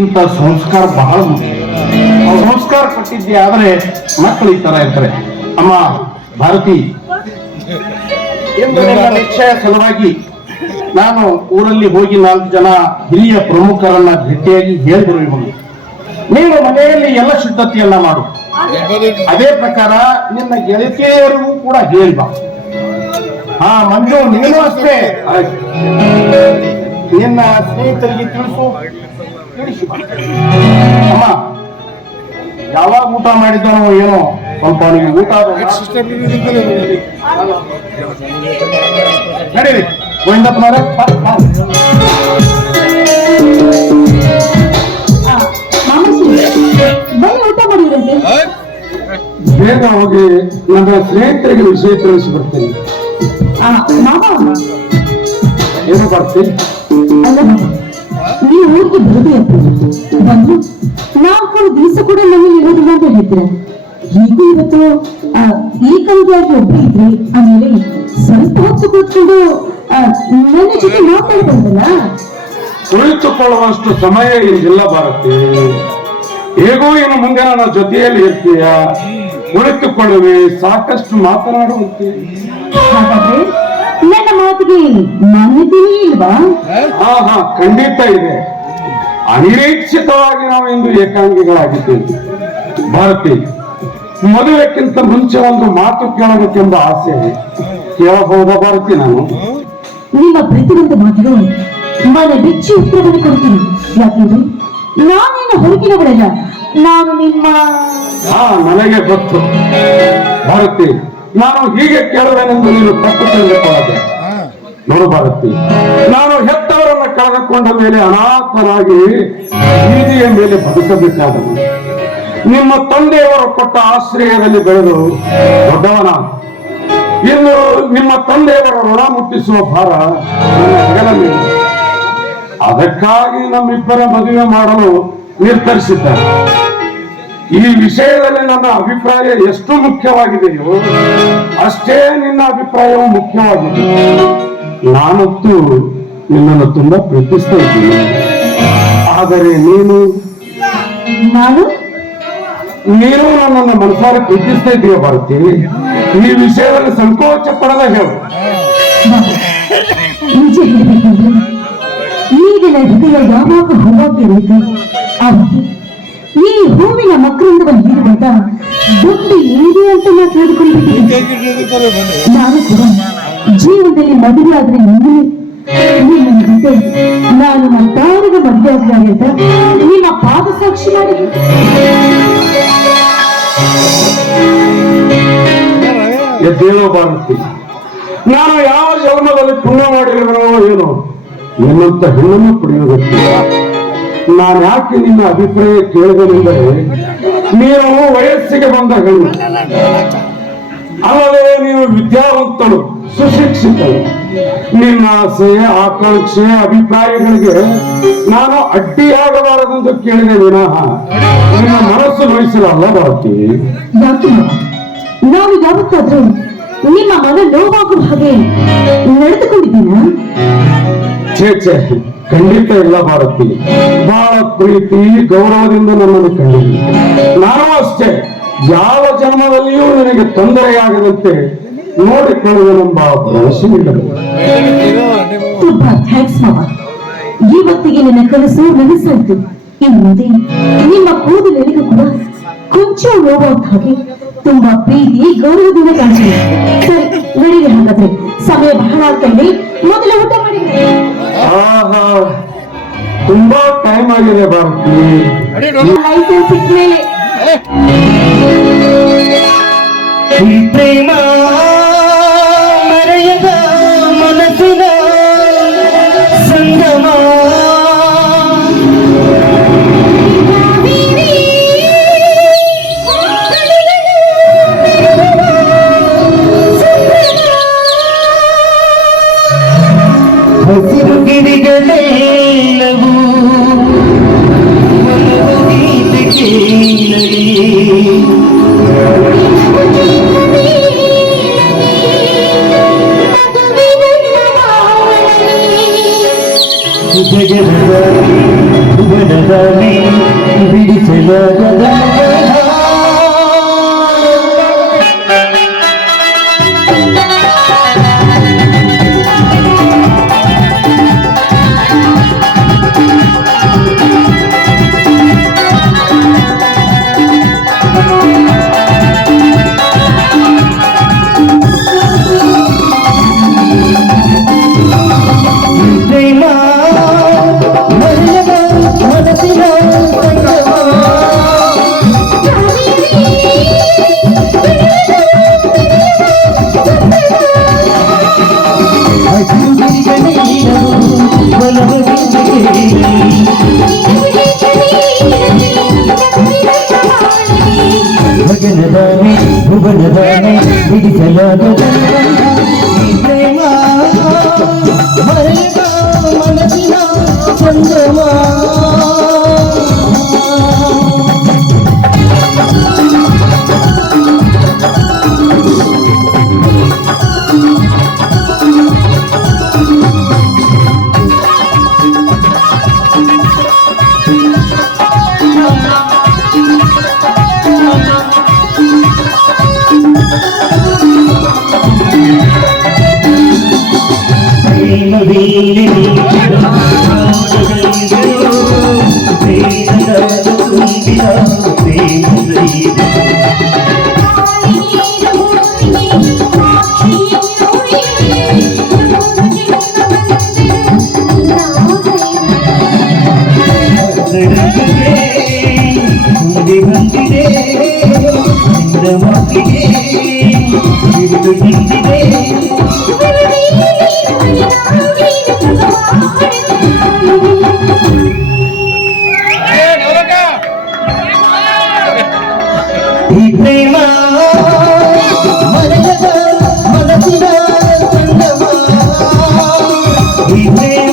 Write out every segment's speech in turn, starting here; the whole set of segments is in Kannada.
ಪ್ರೀತಿಗಿಂತ ಸಂಸ್ಕಾರ ಬಹಳ ಮುಖ್ಯ. ಸಂಸ್ಕಾರ ಕೊಟ್ಟಿದ್ದೆ ಆದ್ರೆ ಮಕ್ಕಳು ಈ ತರ ಇರ್ತಾರೆ. ಅಮ್ಮ ಭಾರತಿ, ಇಂದು ನನ್ನ ನಿಶ್ಚಯ ಸಲುವಾಗಿ ನಾನು ಊರಲ್ಲಿ ಹೋಗಿ 4 ಜನ ಹಿರಿಯ ಪ್ರಮುಖರನ್ನ ಭೇಟಿಯಾಗಿ ಹೇಳಿದರು, ಇವರು ನೀನು ಮನೆಯಲ್ಲಿ ಎಲ್ಲ ಸಿದ್ಧತೆಯನ್ನ ಮಾಡು, ಅದೇ ಪ್ರಕಾರ ನಿನ್ನ ಗೆಳತಿಯರಿಗೂ ಕೂಡ ಹೇಳ್ಬಾ. ಹಾ ಮಂಜು, ನೀನು ಅಷ್ಟೇ ನಿನ್ನ ಸ್ನೇಹಿತರಿಗೆ ತಿಳಿಸು. ಅಮ್ಮ ಯಾವಾಗ ಊಟ ಮಾಡಿದ್ದಾನೋ ಏನೋ ಸ್ವಲ್ಪ ಅವನಿಗೆ ಊಟ ನಡೀರಿ ಗೋವಿಂದಪ್ಪನವರ. ಊಟ ಮಾಡಿದ್ರಂತೆ. ಬೇಗ ಹೋಗಿ ನನ್ನ ಸ್ನೇಹಿತರಿಗೆ ವಿಷಯ ತಿಳಿಸಿ ಬರ್ತೇನೆ. ಏನು ಬರ್ತೀನಿ? ನೀವು ಊರಿಗೆ ಬರುದೇ ಬಂದು 4 ದಿವಸ ಕೂಡ ನಮಗೆ ಇರೋದಿಲ್ಲ ಅಂತ ಹೇಳ್ತೀರ. ಹೀಗೂ ಇವತ್ತು ಈ ಕವಿಯಾಗಿ ಒಬ್ಬ ಇದ್ರಿ, ಆಮೇಲೆ ಸ್ವಲ್ಪ ಹೊತ್ತು ಕೂತ್ಕೊಂಡು ನನ್ನ ಜೊತೆ ಮಾತಾಡ್ಬೋದಲ್ಲ. ಕುಳಿತುಕೊಳ್ಳುವಷ್ಟು ಸಮಯ ಇಲ್ಲ ಭಾರತಿ. ಹೇಗೋ ಇನ್ನು ಮುಂದೆ ನನ್ನ ಜೊತೆಯಲ್ಲಿ ಇರ್ತೀಯ, ಕುಳಿತುಕೊಳ್ಳುವೆ, ಸಾಕಷ್ಟು ಮಾತನಾಡುವಂತೆ. ಹಾಗಾದ್ರೆ ನನ್ನ ಮಾತಿಗೆ ಮಾನ್ಯತೆ ಇಲ್ವಾ? ಹಾ ಖಂಡಿತ ಇದೆ. ಅನಿರೀಕ್ಷಿತವಾಗಿ ನಾವು ಇಂದು ಏಕಾಂಗಿಗಳಾಗಿದ್ದೇವೆ ಭಾರತಿ. ಮದುವೆಕ್ಕಿಂತ ಮುಂಚೆ ಒಂದು ಮಾತು ಕೇಳಬೇಕೆಂಬ ಆಸೆ. ಕೇಳಬಹುದಾ ಭಾರತಿ? ನಾನು ನಿಮ್ಮ ಪ್ರತಿಯೊಂದು ಮಾತಿಗೂ ಮನೆ ಬೆಚ್ಚಿ ಉತ್ತರವನ್ನು ಕೊಡ್ತೀನಿ. ಯಾಕೆಂದ್ರೆ ನಾನೇನು ಹೊರಗಿನವಳಲ್ಲ, ನಾನು ನಿಮ್ಮ. ನನಗೆ ಗೊತ್ತು ಭಾರತಿ, ನಾನು ಹೀಗೆ ಕೇಳುವೆನೆಂದು ನೀನು ತಪ್ಪು ತಿಳಿದುಕೊಳ್ಳದೆ. ನೋಡು ಭಾರತಿ, ನಾನು ಹೆತ್ತವರನ್ನ ಕಳೆದುಕೊಂಡ ಮೇಲೆ ಅನಾಥನಾಗಿ ಬೀದಿಯ ಮೇಲೆ ಬದುಕಬೇಕಾದನು. ನಿಮ್ಮ ತಂದೆಯವರು ಕೊಟ್ಟ ಆಶ್ರಯದಲ್ಲಿ ಬೆಳೆದು ದೊಡ್ಡವನ. ಇನ್ನು ನಿಮ್ಮ ತಂದೆಯವರ ಋಣ ಮುಟ್ಟಿಸುವ ಭಾರ ನನ್ನ ಹೆಗಲ ಮೇಲೆ. ಅದಕ್ಕಾಗಿ ನಮ್ಮಿಬ್ಬರ ಮದುವೆ ಮಾಡಲು ನಿರ್ಧರಿಸಿದ್ದಾರೆ. ಈ ವಿಷಯದಲ್ಲಿ ನನ್ನ ಅಭಿಪ್ರಾಯ ಎಷ್ಟು ಮುಖ್ಯವಾಗಿದೆಯೋ ಅಷ್ಟೇ ನಿನ್ನ ಅಭಿಪ್ರಾಯವು ಮುಖ್ಯವಾಗಿದೆ. ನಾನಂತೂ ನಿನ್ನನ್ನು ತುಂಬಾ ಪ್ರೀತಿಸ್ತಾ ಇದ್ದೀನಿ. ಆದರೆ ನೀನು ನನ್ನನ್ನು ಮನಸಾರೆ ಪ್ರೀತಿಸ್ತಾ ಇದ್ದೀಯ ಭಾರತಿ. ಈ ವಿಷಯದಲ್ಲಿ ಸಂಕೋಚ ಪಡದ ಹೇಳು. ನಿಜ ಹೇಳಬೇಕಂದ್ರೆ ಈಗಿನ ಹೃದಯ ಯಾವಾಗ ಹೂವಾಗಿರುತ್ತೆ, ಈ ಹೂವಿನ ಮಕರಂದವನ್ನು ಹೀರುವಾಗ ದುಡ್ಡು ಇದೆ ಅಂತ ನಾನು ತಿಳಿದುಕೊಂಡಿದ್ದೀನಿ. ನಾನು ಕೂಡ ಜೀವನದಲ್ಲಿ ಮದುವೆ ಆದ್ರೆ ನಿಮ್ಮ ಜೊತೆ ನಾನು ಮತ್ತಾರಿಗೆ ಮದುವೆ ಆಗ್ತಾರೆ ಅಂತ ನಿಮ್ಮ ಪಾದ ಸಾಕ್ಷಿ ಮಾಡಿದೆ. ಎದ್ದೇಳೋ ಭಾರತಿ, ನಾನು ಯಾವ ಜನ್ಮದಲ್ಲಿ ಪುಣ್ಯ ಮಾಡಿರುವನೋ ಏನೋ ನಿನ್ನಂತ ಹೆಣ್ಣನ್ನು ಪಡೆಯುವುದಕ್ಕೆ. ನಾನು ಯಾಕೆ ನಿನ್ನ ಅಭಿಪ್ರಾಯ ಕೇಳಿದನೆಂದರೆ, ನೀನು ವಯಸ್ಸಿಗೆ ಬಂದ ಹೆಣ್ಣು, ಅಲ್ಲದೆ ನೀನು ವಿದ್ಯಾವಂತಳು, ಸುಶಿಕ್ಷಿತಳು. ನಿನ್ನ ಆಸೆ, ಆಕಾಂಕ್ಷೆ, ಅಭಿಪ್ರಾಯಗಳಿಗೆ ನಾನು ಅಡ್ಡಿಯಾಗಬಾರದೆಂದು ಕೇಳಿದೆ ವಿನಃ ನಿನ್ನ ಮನಸ್ಸು ನೋಯಿಸಲಲ್ಲ ಭಾರತಿ. ನಾನು ಯಾವತ್ತಾದ್ರೂ ನಿಮ್ಮ ಮನ ನೋವಾಗುವ ಹಾಗೆ ನಡೆದುಕೊಂಡಿದ್ದೀನ? ಛೇ, ಖಂಡಿತ ಇಲ್ಲ ಭಾರತಿ. ಬಹಳ ಪ್ರೀತಿ ಗೌರವದಿಂದ ನನ್ನನ್ನು ಕಂಡಿದ್ದೀನಿ. ನಾನು ಅಷ್ಟೇ ಯಾವ ಜನ್ಮದಲ್ಲಿಯೂ ನಿನಗೆ ತೊಂದರೆಯಾಗದಂತೆ ನೋಡಿಕೊಳ್ಳುವೆನೆಂಬ ಭರವಸೆ ನೀಡಲು. ತುಂಬಾ ಥ್ಯಾಂಕ್ಸ್ ಮಾವ. ಇವತ್ತಿಗೆ ನನ್ನ ಕನಸು ನನಸಾಯ್ತು. ಇನ್ನು ಮುಂದೆ ನಿಮ್ಮ ಕೂದಲೆಲ್ಲಿಗೂ ಕೂಡ ಕೊಂಚ ನೋವಾದ ಹಾಗೆ ತುಂಬಾ ಪ್ರೀತಿ ಗೌರವದಿಂದ ಕಾಣಿಸಿದೆ. ಸರಿ ನಡೀರಿ, ಹಾಗಾದ್ರೆ ಸಮಯ ಬಹಳ ಆಗ್ತದೆ. ಮೊದಲ ಊಟ ಮಾಡಿ. ತುಂಬಾ ಟೈಮ್ ಆಗಿದೆ ಭಾರತಿ. ಲೈಸೆನ್ಸ್ ಸಿಕ್ಮೇಲೆ ಪ್ರೇಮ ಮರೆಯದ ಮನಸ್ಸಿನ ಸಂಗಮ. ಹಸಿರು ಗಿರಿಗಳೆಲ್ಲವೂ ಗೀತೆ ಕೇಳಲಿ. ಜಗದ ಭುವನದ ಬಿಡಿಸಲಾಗದ ಪ್ರೇಮ ಮರೆಯದ ಮನಸ್ಸಿನ ಸಂಗಮ ಭಗನದಾನೆ ಭುವನದಾನೆ ಬಿಡಿಸಲಾಗದ ಪ್ರೇಮ ಮರೆಯದ ಮನಸ್ಸಿನ ಸಂಗಮ ಬಂದಿದೆ ಮಾತಿಗೆ ಹಿಡಿದು ನಿಂತಿದೆ ಈ ಪ್ರೇಮ ಮರೆಯದ ಮನಸ್ಸಿನ ಸಂಗಮ ಈ ಪ್ರೇಮ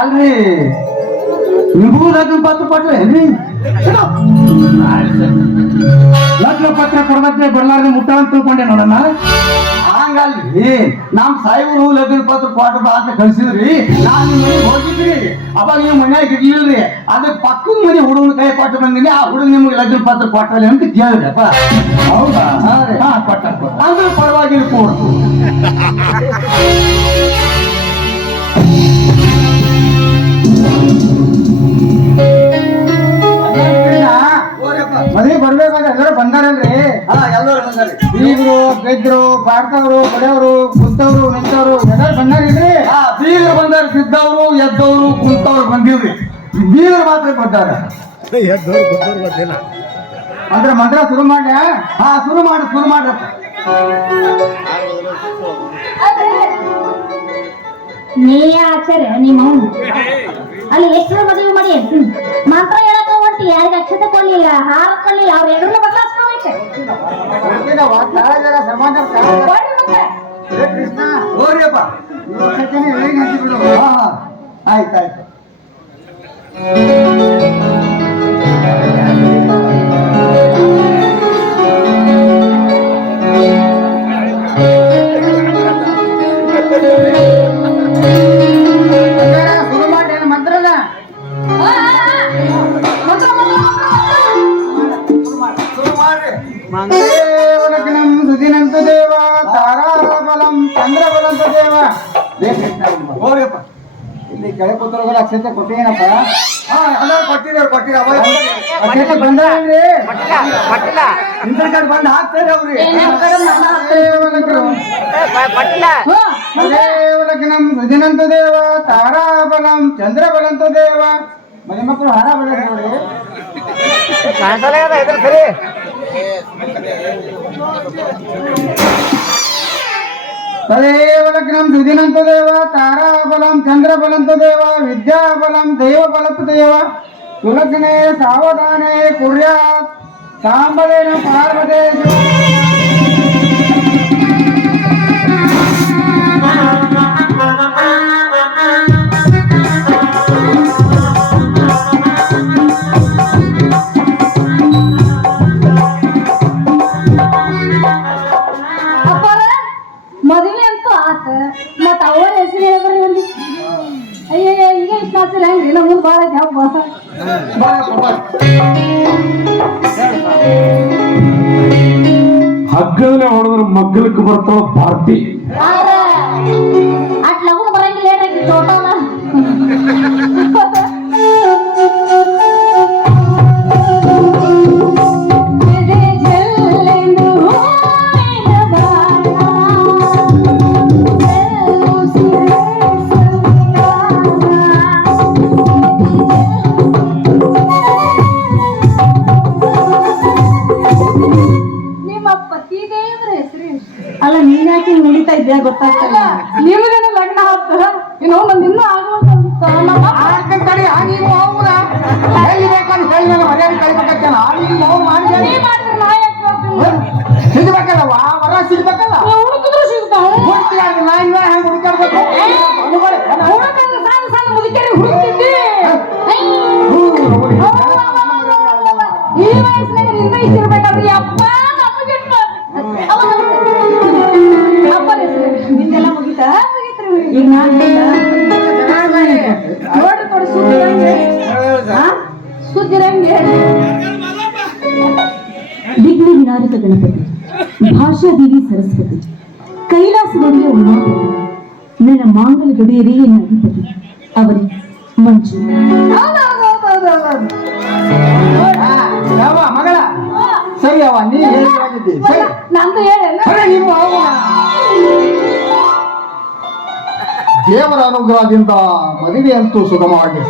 ಅಲ್ರಿ ನಿಮಗೂ ಲಗ್ನ ಪತ್ರ ಕೊಟ್ರೆ ಲಗ್ನ ಪತ್ರ ಕೊಡದಕ್ಕೆ ಬರ್ಲಾರ್ದೆ ಮುಟ್ಟ ಅಂತ ತಿಳ್ಕೊಂಡೆ ನೋಡಣ್ಣ. ಹಂಗಲ್ರಿ ನಮ್ ಸಾಯಿಬರು ಲಗ್ನ ಪತ್ರ ಕೊಟ್ಟ ಅಂತ ಕಳ್ಸಿದ್ರಿ. ನಾನು ಮನೆಗೆ ಹೋಗಿದ್ರಿ, ಅವಾಗ ನೀವು ಮನ್ಯಾಗ ಇರ್ಲಿಲ್ರಿ. ಅದಕ್ಕೆ ಪಕ್ಕದ ಮನೆ ಹುಡುಗನ ಕೈ ಕೊಟ್ಟು ಬಂದಿನಿ. ಆ ಹುಡುಗ ನಿಮ್ಗೆ ಲಗ್ನ ಪತ್ರ ಕೊಟ್ಟಲ್ಲ ಅಂತ ಕೇಳಿದ್ರಪ್ಪ. ಹೌದಾ? ಹಾ ಕೊಟ್ಟ ಅಂದ್ರೆ ಪರವಾಗಿಲ್ಲ ಕೊಡ್ತು. ಮದ್ವೆ ಬರ್ಬೇಕಾದ್ರೆ ಎಲ್ಲರೂ ಬಂದಾರಲ್ರಿ? ಎಲ್ಲರೂ ಬಂದಾರಿ. ಬೀಗರು, ಗೆದ್ರು, ಬಾಡ್ತವ್ರು, ಬಡಿಯವರು, ಕುಂತವ್ರು, ನಿಂತವ್ರು ಎಲ್ಲರೂ ಬಂದಾರಿಲ್ರಿ? ಬೀಗರು ಬಂದಾರ, ಬಿದ್ದವ್ರು, ಎದ್ದವ್ರು, ಕುಂತವ್ರು ಬಂದಿವ್ರಿ. ಬೀಗರು ಮಾತ್ರ ಬಂದಾರ. ಅಂದ್ರೆ ಮಂತ್ರ ಶುರು ಮಾಡ್ಯ? ಶುರು ಮಾಡ್ರಪ್ಪ. ನೀ ಆಚಾರ್ಯ ನಿಮ್ಮ ಅಲ್ಲಿ ಎಷ್ಟು ಮದುವೆ ಮಾಡಿ ಮಾತ್ರ ಹೇಳಕ ಹೊಂಟಿ ಯಾರಿಗೆ ಅಕ್ಷತೆ ಕೊಡ್ಲಿಲ್ಲ ಹಾರ ಕೊಡ್ಲಿಲ್ಲ ಅವ್ರ ಎದುರು ಬದಲಾಯಿಸ್ಕೋಬೇಕು ಕೃಷ್ಣ ಹೋರಿಯಪ್ಪ ಆಯ್ತಾಯ್ತು ಶುರು ಮಾಡಿ ಮಂತ್ರನ ಶುರು ಮಾಡ್ರಿ ಮಂಗೇವಲಗ್ನಂ ಸುದಿನಂತ ದೇವ ತಾರಾಬಲಂ ಚಂದ್ರಬಲಂತ ದೇವ ಹೋಗ್ಯಪ್ಪ ಇಲ್ಲಿ ಕೆಳ ಕೂತವ್ರಿಗೆಲ್ಲ ಅಕ್ಷತೆ ಕೊಟ್ಟೇನಪ್ಪ ಅಲ್ಲ ಕೊಟ್ಟಿದ್ದೀವಿ ಅಕ್ಷತೆ ಬಂದ್ರಿ ಇಂದ್ರ ಕಡೆ ಬಂದು ಹಾಕ್ತಾರೆ ಅವ್ರಿ ದೇವಲಗ್ನಂ ಸುದಿನಂತ ದೇವ ತಾರಾಬಲಂ ಚಂದ್ರಬಲಂತ ದೇವ ಮನೆ ಮಕ್ಕಳು ಹಾರ ಬಲ ನೋಡಿ ತದೇವಲಗ್ನಂ ಸುದಿನಂತ ದೇವ ತಾರಾಬಲಂ ಚಂದ್ರಬಲಂತ ದೇವ ವಿದ್ಯಾಬಲಂ ದೈವಬಲಪ ದೇವ ಸುಲಗ್ನೆ ಸಾವಧಾನೆ ಕುರ್ಯಾತ್ ಸಾಂಬಲೇನ ಪಾರ್ವತೆ ಮದುವೆ ಅಂತೂ ಆತ ಮತ್ತ ಅವ್ರ ಹೆಸರು ಹೇಳ್ಬರ್ರಿ ಒಂದು ಅಯ್ಯಯ್ಯ ಈಗ ಇಷ್ಟ ಆಗ್ತಿಲ್ಲ ಹೆಂಗ್ರಿ ನಮ್ಮ ಮುಂದೆ ಭಾಳ ಜಾಬ್ ಹಗ್ಗದಲ್ಲೇ ಹೊಡೆದ್ರೆ ಮಗ್ಗಲಕ್ಕೆ ಬರ್ತಾವ ಪಾರ್ಟಿ ಅಟ್ ಲಗು ಬರಂಗಿಲ್ಲ ಏನಾಗಿ ಟೋಟಲ್ ಅಲ್ಲ ನೀನ್ ಯಾಕೆ ಹಿಂಗ್ ನಡೀತಾ ಇದ್ಯಾ ಗೊತ್ತಾಗ್ತಲ್ಲ ನಿಮಗೇನು ಲಗ್ನ ಆತ ಇನ್ನೂ ನಂದು ಇನ್ನೂ ಸಿಗ್ಬೇಕಲ್ಲವ ವರ ಸಿಗ್ಬೇಕಲ್ಲ ಹುಡುಕಿದ್ರು ಸಿಗ್ತಾವ ಹುಡುಕಾಡ್ಬೇಕು ಸಣ್ಣ ಸಣ್ಣ ಮುದುಕರಿ ಹುಡುಕ್ತಿದ್ದಿ ಈ ವಯಸ್ಸಿನಾಗ ನಿಂದ ಇಷ್ಟಿರ್ಬೇಕಾದ್ರೆ ಅಪ್ಪ ನಮಗೆ ನಿಂದೆಲ್ಲ ಮುಗಿತಾ ಈಗ ನಾನ್ ನೋಡ್ರಿ ಕೊಡಿ ಸುದ್ದಿರಂಗೆ ವಿಘ್ನ ವಿನಾಯಕ ಗಣಪತಿ ಭಾಷಾದೇವಿ ಸರಸ್ವತಿ ಕೈಲಾಸದೊಡೆಯ ಉಮಾಪತಿ ನನ್ನ ಮಾಂಗಲ್ಯ ಗಡಿಯರೇ ಎನ್ನ ಅಧಿಪತಿ ಅವರೇ ಮಂಜು ಯಾವ ಮಗಳ ಸರಿ ಅವ ನೀ ಹೇಳಿದ್ದಿ ಸರಿ ನಂದು ಹೇಳಲ್ಲ ಸರಿ ನೀವು ದೇವರ ಅನುಗ್ರಹದಿಂದ ಮದುವೆ ಅಂತೂ ಸುಗಮವಾಗಿ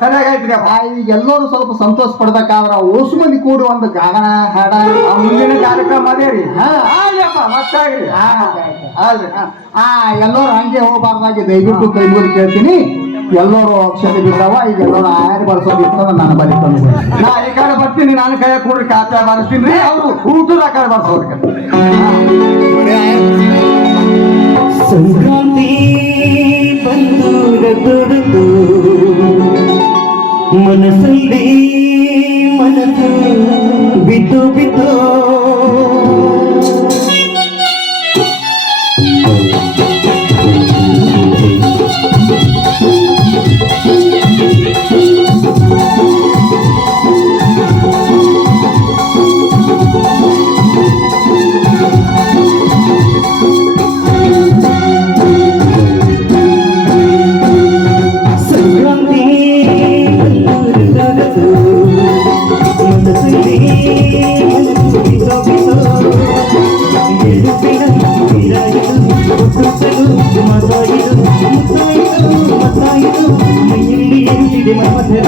ಸರಿಯಾಗೈತ್ರಿ ಅಪ್ಪ ಈಗ ಎಲ್ಲರೂ ಸ್ವಲ್ಪ ಸಂತೋಷ ಪಡ್ಬೇಕಾದ್ರ ಓಸು ಮಂದಿ ಕೂಡಿ ಒಂದು ಗಾನ ಹಾಡ ಆ ಮುಂದಿನ ಕಾರ್ಯಕ್ರಮ ಅದೇ ರೀ ಆಗ್ಲಿಯಪ್ಪ ಮತ್ತಾಗ್ರಿ ಅಲ್ರಿ ಎಲ್ಲರೂ ಹಂಗೆ ಹೋಗ್ಬಾರ್ದಾಗಿ ದಯವಿಟ್ಟು ಕೈ ಮುಗಿದು ಕೇಳ್ತೀನಿ ಎಲ್ಲರೂ ಅಕ್ಷತೆ ಬಿದ್ದಾವ ಈಗ ಎಲ್ಲರೂ ಆಯಾರಿ ಬರ್ಸೋದಿರ್ತದ ನಾನು ಬರೀತಾನೆ ನಾ ಈ ಕಡೆ ಬರ್ತೀನಿ ನಾನು ಕೈ ಕೂಡ್ರಿ ಖಾತೆ ಬರ್ತೀನಿ ಅವರು ಊಟದ ಕಡೆ ಬರ್ಸೋರ್ಗೆ ಸಂಕ್ರಾಂತಿ ಬಂದು ರದ್ದು ಮನಸ್ಸಲ್ಲಿ ಮನಸ್ಸು ಬಿದ್ದು ಬಿದ್ದು ಸಂಕ್ರಾಂತಿ ಮನಸ್ಸಲ್ಲಿ ಮನಸ್ಸು ಬಿದ್ದು ಬಿದ್ದು ಗೆಲುವಿನ ಮಸಾಯಿದು ಮಸಾಯಿದು ಮೈಯಲ್ಲಿ ಎಂದಿದೆ ಮಮತೆ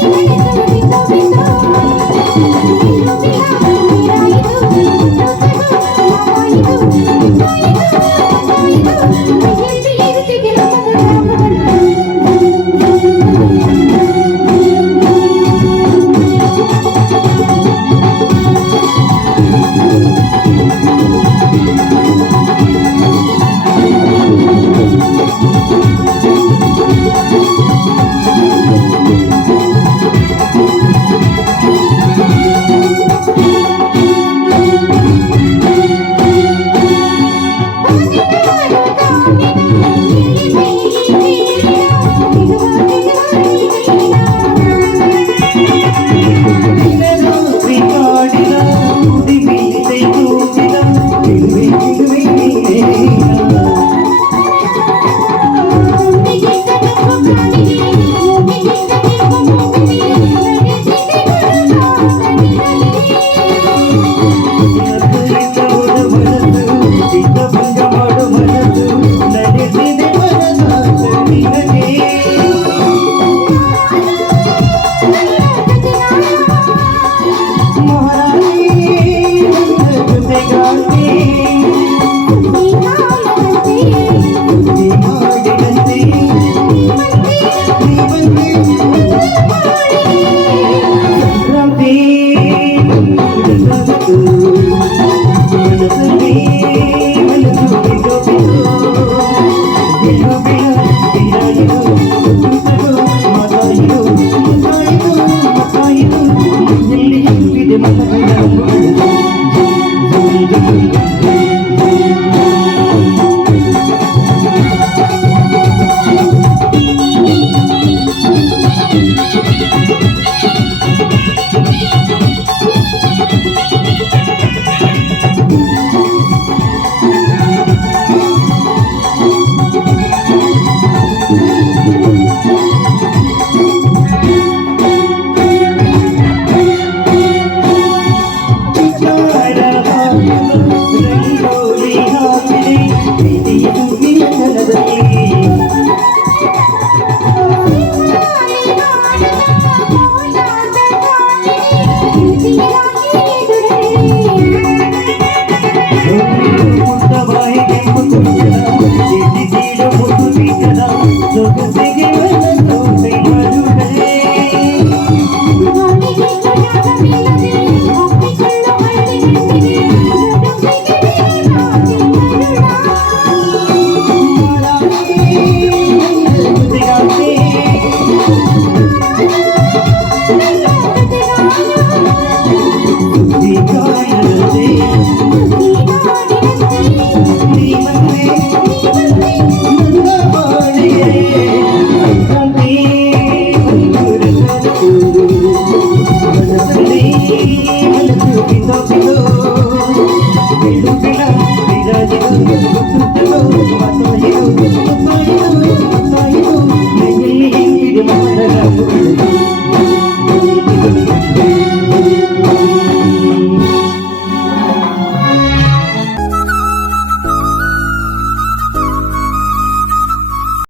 Thank you. ಶ್ರೀಕಾಡಿದ ಮುದಿ ಮೀಸೆ ತೂಗಿದ ತಿರುವೆ ತಿರುವೆ ಚಿತ್ತಭಂಗ ಮಾಡು ಮನಸ್ಸು ನಡೆಸಿದೆ ಮನಸ್ಸು ನಿನಗೆ ಮಹಾರಾಣಿ ನನ್ನ ಜೊತೆಗಾರ್ತಿ ನೀ ಮಾಡಿದಂತೆ ನೀ ಬಂದೆ